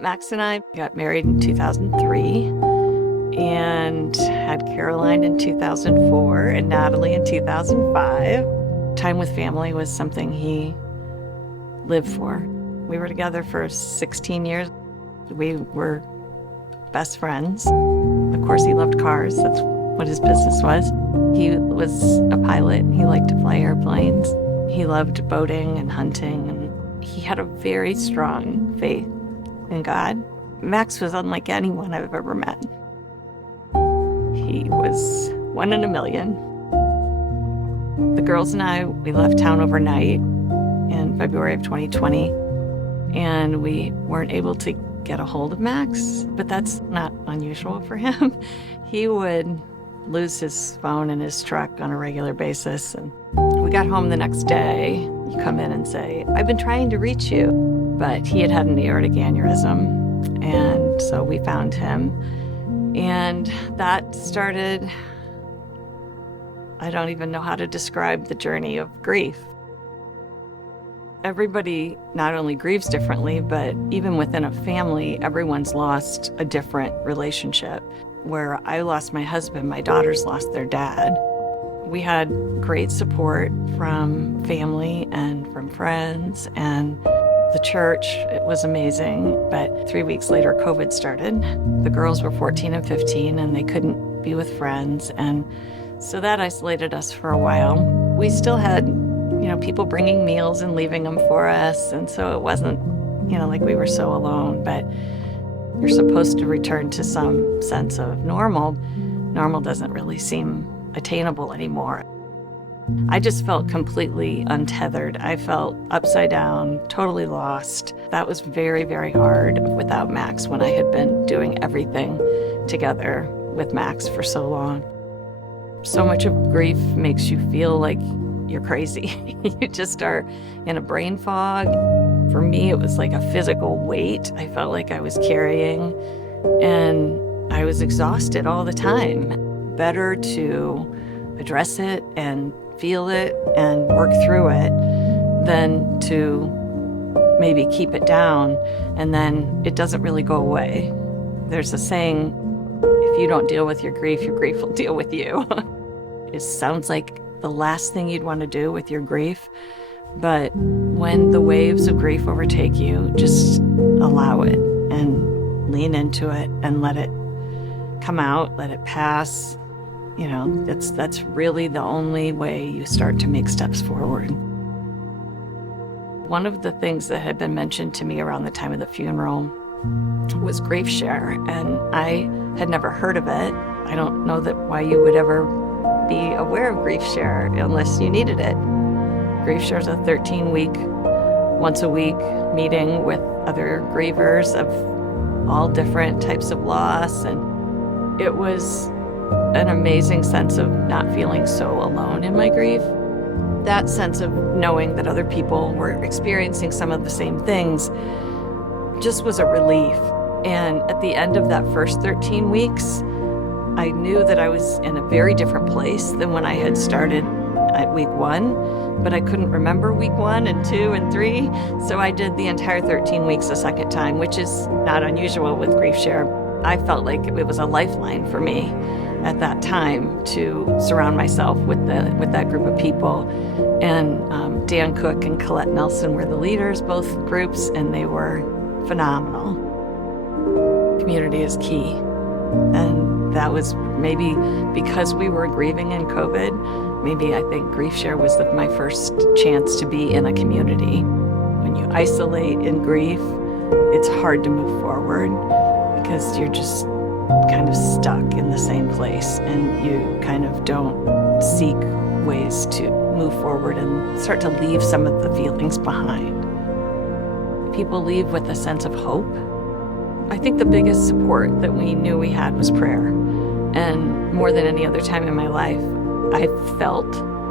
Max and I got married in 2003 and had Caroline in 2004 and Natalie in 2005. Time with family was something he lived for. We were together for 16 years. We were best friends. Of course, he loved cars. That's what his business was. He was a pilot and he liked to fly airplanes. He loved boating and hunting, and he had a very strong faith in God. Max was unlike anyone I've ever met. He was one in a million. The girls and I, we left town overnight in February of 2020, and we weren't able to get a hold of Max, but that's not unusual for him. He would lose his phone in his truck on a regular basis, and we got home the next day. You come in and say, "I've been trying to reach you," but he had had an aortic aneurysm, and so we found him, and that started, I don't even know how to describe the journey of grief. Everybody not only grieves differently, but even within a family, everyone's lost a different relationship. Where I lost my husband, my daughters lost their dad. We had great support from family and from friends and the church. It was amazing. But 3 weeks later, COVID started. The girls were 14 and 15 and they couldn't be with friends. And so that isolated us for a while. We still had, people bringing meals and leaving them for us. And so it wasn't, like we were so alone, but you're supposed to return to some sense of normal. Normal doesn't really seem attainable anymore. I just felt completely untethered. I felt upside down, totally lost. That was very, very hard without Max when I had been doing everything together with Max for so long. So much of grief makes you feel like you're crazy. You just are in a brain fog. For me, it was like a physical weight I felt like I was carrying, and I was exhausted all the time. Better to address it and feel it and work through it than to maybe keep it down and then it doesn't really go away. There's a saying, if you don't deal with your grief will deal with you. It sounds like the last thing you'd want to do with your grief. But when the waves of grief overtake you, just allow it and lean into it and let it come out, let it pass. That's really the only way you start to make steps forward. One of the things that had been mentioned to me around the time of the funeral was grief share, and I had never heard of it. I don't know why you would ever be aware of grief share unless you needed it. Grief Share is a 13-week, once-a-week meeting with other grievers of all different types of loss. And it was an amazing sense of not feeling so alone in my grief. That sense of knowing that other people were experiencing some of the same things just was a relief. And at the end of that first 13 weeks, I knew that I was in a very different place than when I had started at week 1, but I couldn't remember week 1 and 2 and 3. So I did the entire 13 weeks a second time, which is not unusual with Grief Share. I felt like it was a lifeline for me at that time to surround myself with that group of people. And Dan Cook and Colette Nelson were the leaders, both groups, and they were phenomenal. Community is key. And that was maybe because we were grieving in COVID, maybe I think Grief Share was my first chance to be in a community. When you isolate in grief, it's hard to move forward because you're just kind of stuck in the same place and you kind of don't seek ways to move forward and start to leave some of the feelings behind. People leave with a sense of hope. I think the biggest support that we knew we had was prayer. And more than any other time in my life, I felt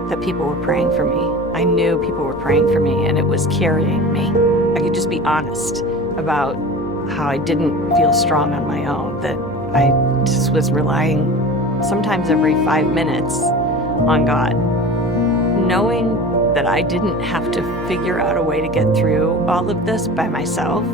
that people were praying for me. I knew people were praying for me, and it was carrying me. I could just be honest about how I didn't feel strong on my own, that I just was relying sometimes every 5 minutes on God. Knowing that I didn't have to figure out a way to get through all of this by myself,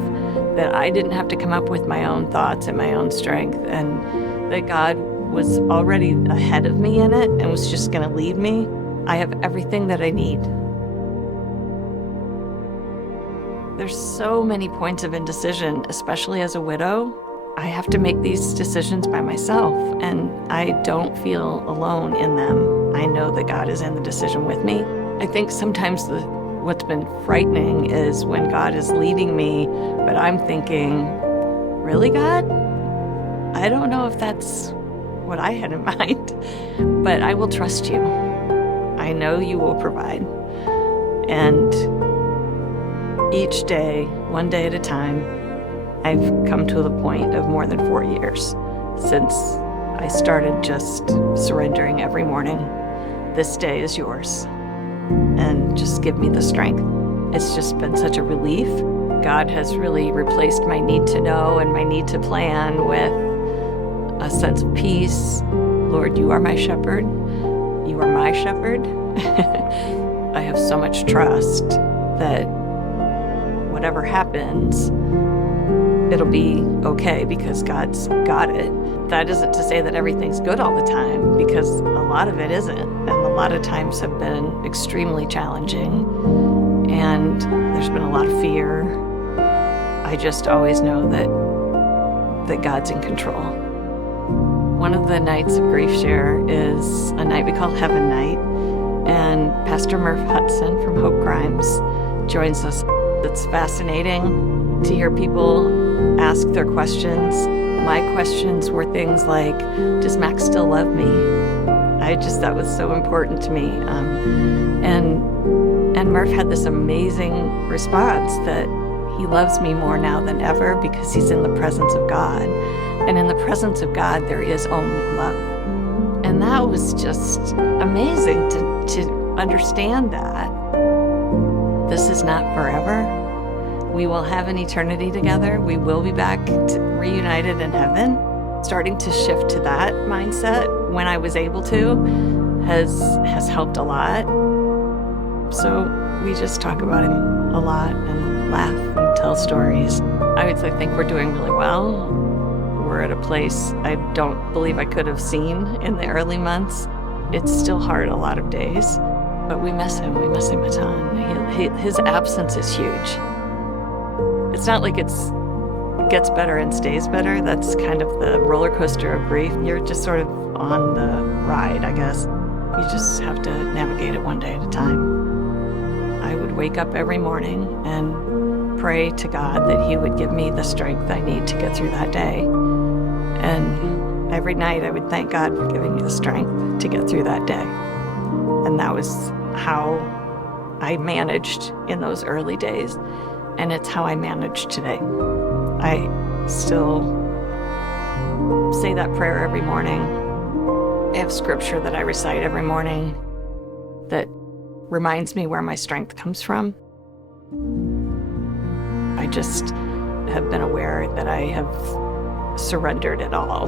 that I didn't have to come up with my own thoughts and my own strength, and that God was already ahead of me in it and was just going to lead me. I have everything that I need. There's so many points of indecision, especially as a widow. I have to make these decisions by myself, and I don't feel alone in them. I know that God is in the decision with me. I think sometimes what's been frightening is when God is leading me, but I'm thinking, really, God? I don't know if that's what I had in mind, but I will trust you. I know you will provide. And each day, one day at a time, I've come to the point of more than 4 years since I started just surrendering every morning. This day is yours, and just give me the strength. It's just been such a relief. God has really replaced my need to know and my need to plan with a sense of peace. Lord, you are my shepherd. You are my shepherd. I have so much trust that whatever happens, it'll be okay because God's got it. That isn't to say that everything's good all the time, because a lot of it isn't. And a lot of times have been extremely challenging. And there's been a lot of fear. I just always know that God's in control. One of the nights of Grief Share is a night we call Heaven Night. And Pastor Murph Hudson from Hope Crimes joins us. It's fascinating to hear people ask their questions. My questions were things like, does Max still love me? That was so important to me. And Murph had this amazing response that he loves me more now than ever because he's in the presence of God. And in the presence of God, there is only love. And that was just amazing to understand that. This is not forever. We will have an eternity together. We will be back reunited in heaven. Starting to shift to that mindset when I was able to has helped a lot. So we just talk about him a lot and laugh and tell stories. I would think we're doing really well. We're at a place I don't believe I could have seen in the early months. It's still hard a lot of days, but we miss him. We miss him a ton. His absence is huge. It's not like it gets better and stays better. That's kind of the roller coaster of grief. You're just sort of on the ride, I guess. You just have to navigate it one day at a time. I would wake up every morning and pray to God that he would give me the strength I need to get through that day. And every night I would thank God for giving me the strength to get through that day. And that was how I managed in those early days. And it's how I manage today. I still say that prayer every morning. I have scripture that I recite every morning that reminds me where my strength comes from. I just have been aware that I have surrendered it all